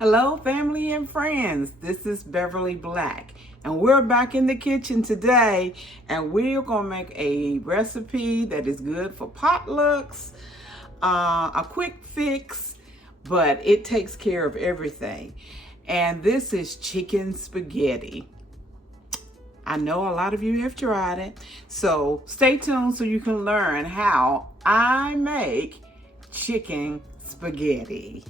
Hello, family and friends. This is Beverly Black, and we're back in the kitchen today, and we're gonna make a recipe that is good for potlucks, a quick fix, but it takes care of everything. And this is chicken spaghetti. I know a lot of you have tried it, so stay tuned so you can learn how I make chicken spaghetti.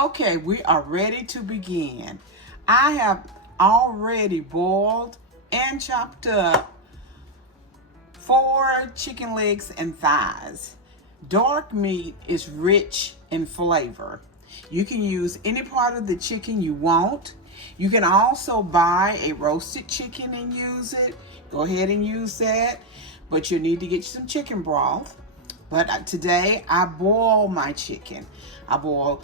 Okay, we are ready to begin. I have already boiled and chopped up 4 chicken legs and thighs. Dark meat is rich in flavor. You can use any part of the chicken you want. You can also buy a roasted chicken and use it. Go ahead and use that, but you need to get some chicken broth. But today I boil my chicken. I boil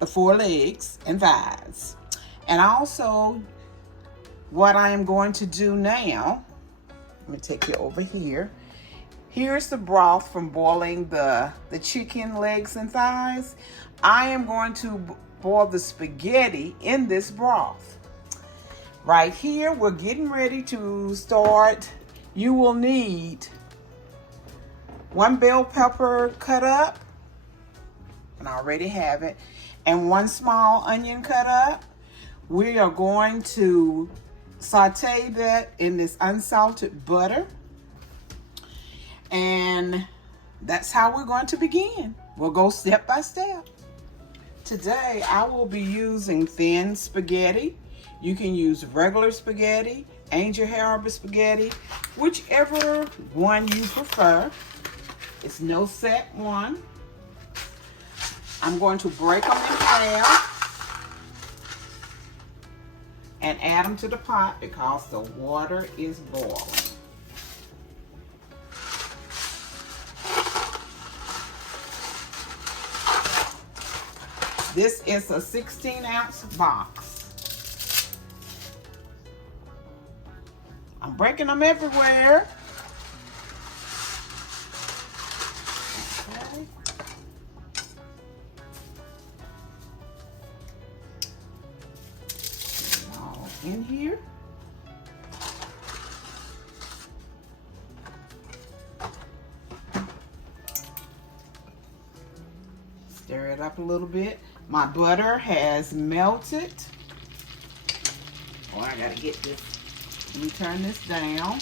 the 4 legs and thighs. And also, what I am going to do now, let me take you over here. Here's the broth from boiling the chicken legs and thighs. I am going to boil the spaghetti in this broth. Right here, we're getting ready to start. You will need 1 bell pepper cut up, and I already have it, and 1 small onion cut up. We are going to saute that in this unsalted butter. And that's how we're going to begin. We'll go step by step. Today, I will be using thin spaghetti. You can use regular spaghetti, angel hair spaghetti, whichever one you prefer. It's no set one. I'm going to break them in half and add them to the pot because the water is boiling. This is a 16-ounce box. I'm breaking them everywhere. Okay. All in here. Stir it up a little bit. My butter has melted. Oh, I gotta get this. Let me turn this down.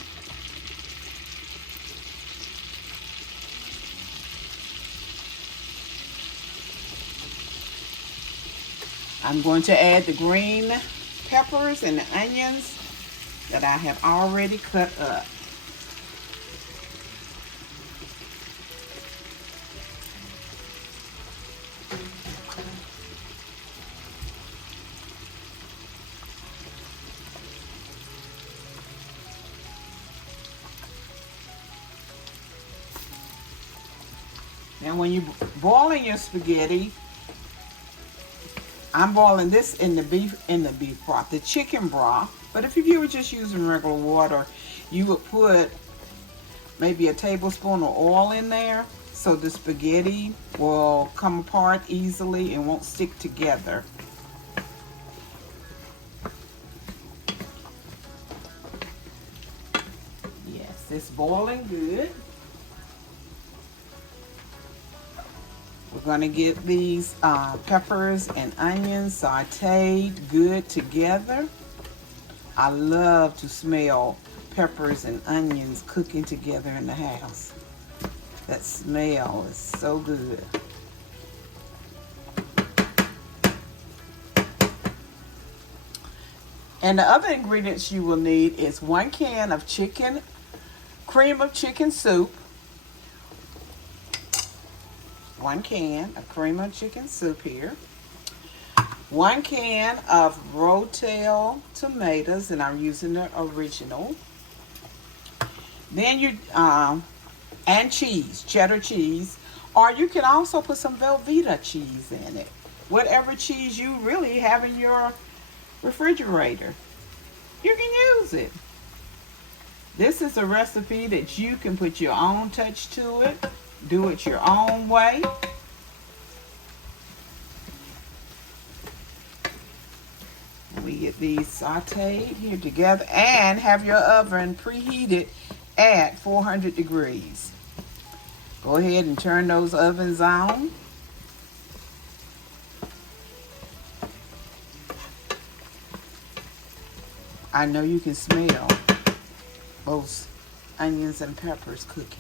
I'm going to add the green peppers and the onions that I have already cut up. Now when you're boiling your spaghetti, I'm boiling this in the beef broth, the chicken broth. But if you were just using regular water, you would put maybe a tablespoon of oil in there so the spaghetti will come apart easily and won't stick together. Yes, it's boiling good. We're going to get these peppers and onions sauteed good together. I love to smell peppers and onions cooking together in the house. That smell is so good. And the other ingredients you will need is 1 can of cream of chicken soup. 1 can of cream of chicken soup here. 1 can of rotel tomatoes, and I'm using the original. Then and cheese, cheddar cheese, or you can also put some Velveeta cheese in it. Whatever cheese you really have in your refrigerator, you can use it. This is a recipe that you can put your own touch to it, do it your own way. We get these sauteed here together and have your oven preheated at 400 degrees. Go ahead and turn those ovens on. I know you can smell those onions and peppers cooking.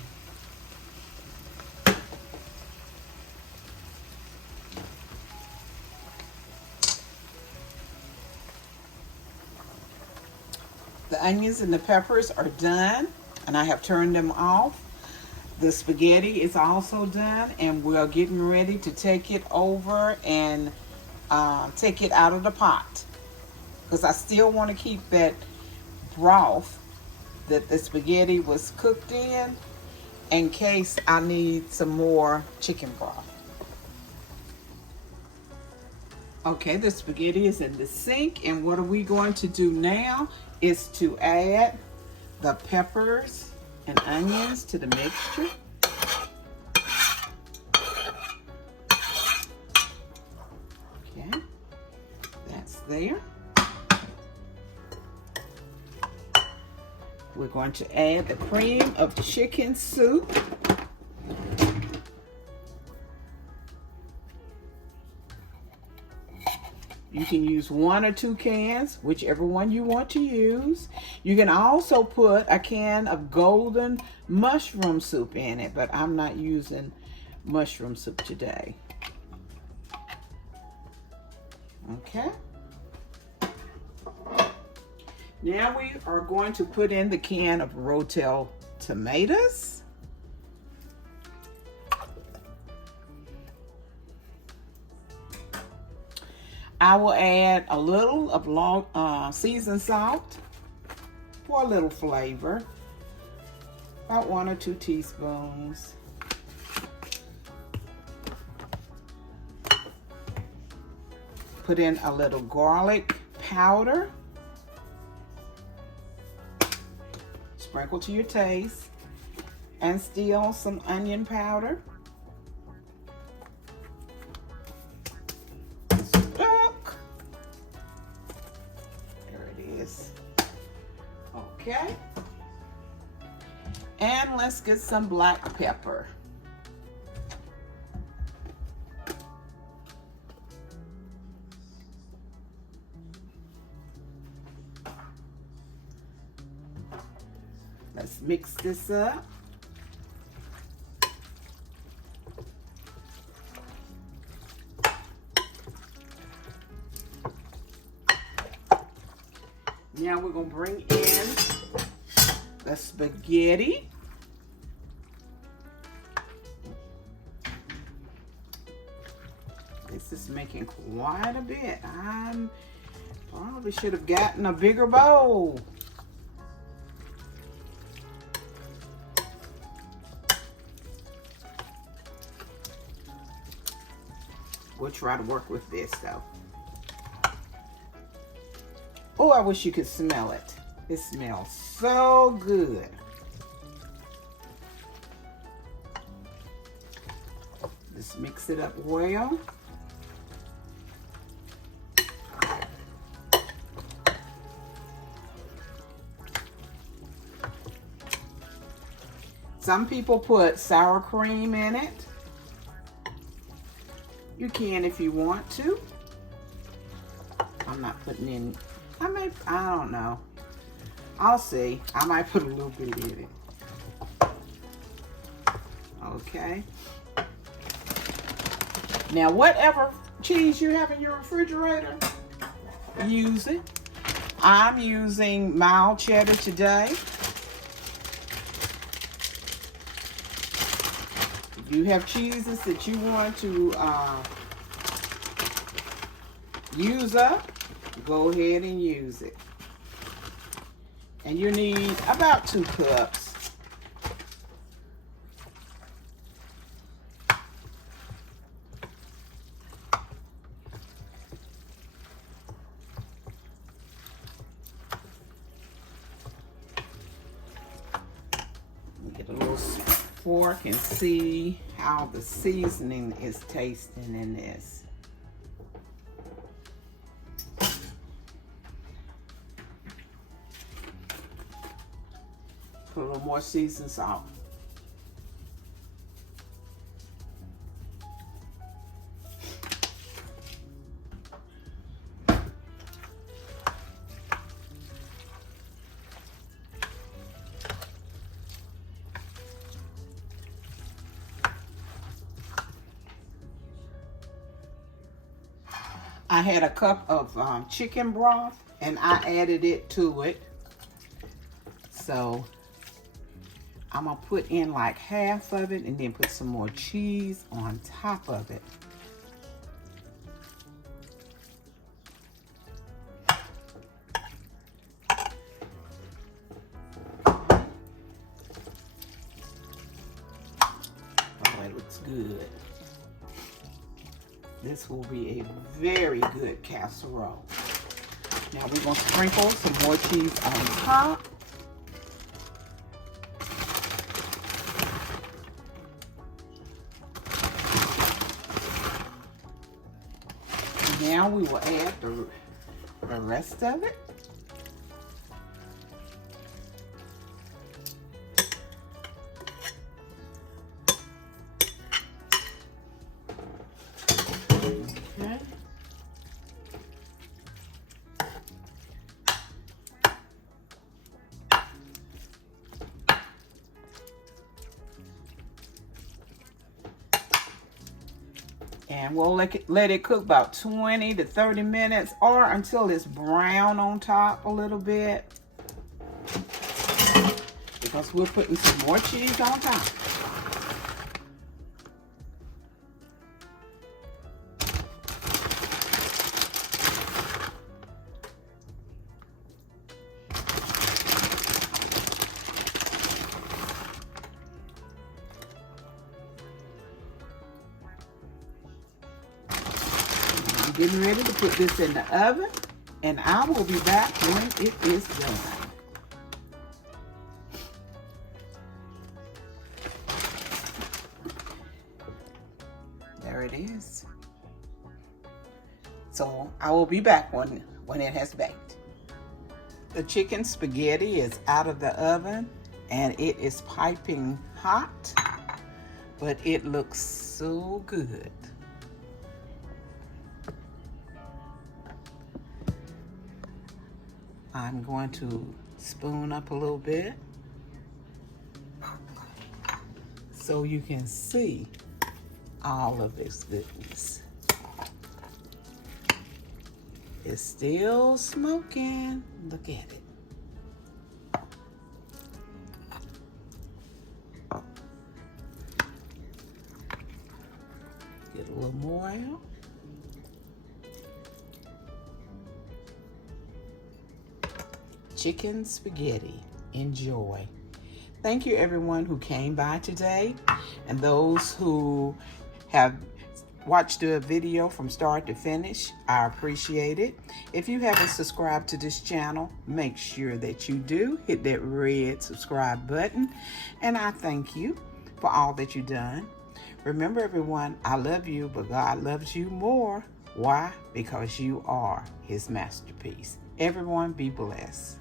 The onions and the peppers are done, and I have turned them off. The spaghetti is also done, and we're getting ready to take it over and take it out of the pot, because I still want to keep that broth that the spaghetti was cooked in case I need some more chicken broth. Okay, the spaghetti is in the sink, and what are we going to do now is to add the peppers and onions to the mixture. Okay, that's there. We're going to add the cream of chicken soup. You can use 1 or 2 cans, whichever one you want to use. You can also put a can of golden mushroom soup in it, but I'm not using mushroom soup today. Okay. Now we are going to put in the can of rotel tomatoes. I will add a little of seasoned salt for a little flavor, about 1 or 2 teaspoons. Put in a little garlic powder. Sprinkle to your taste, and still some onion powder. Stuck. There it is. Okay. And let's get some black pepper. Let's mix this up. Now we're going to bring in the spaghetti. This is making quite a bit. I probably should have gotten a bigger bowl. We'll try to work with this though. Oh, I wish you could smell it. It smells so good. Let's mix it up well. Some people put sour cream in it. You can if you want to. I'm not putting in, I don't know. I'll see. I might put a little bit in it. Okay. Now, whatever cheese you have in your refrigerator, use it. I'm using mild cheddar today. If you have cheeses that you want to use up, go ahead and use it. And you need about 2 cups fork and see how the seasoning is tasting in this. Put a little more seasoned salt. I had a cup of chicken broth and I added it to it. So I'm gonna put in like half of it and then put some more cheese on top of it. Oh, it looks good. This will be a very good casserole. Now we're gonna sprinkle some more cheese on top. Now we will add the rest of it. Okay. And we'll let it cook about 20 to 30 minutes or until it's brown on top a little bit. Because we're putting some more cheese on top. Getting ready to put this in the oven, and I will be back when it is done. There it is. So I will be back when it has baked. The chicken spaghetti is out of the oven and it is piping hot, but it looks so good. I'm going to spoon up a little bit so you can see all of this goodness. It's still smoking. Look at it. Get a little more out. Chicken spaghetti. Enjoy. Thank you everyone who came by today and those who have watched the video from start to finish. I appreciate it. If you haven't subscribed to this channel, make sure that you do. Hit that red subscribe button. And I thank you for all that you've done. Remember everyone, I love you, but God loves you more. Why? Because you are his masterpiece. Everyone be blessed.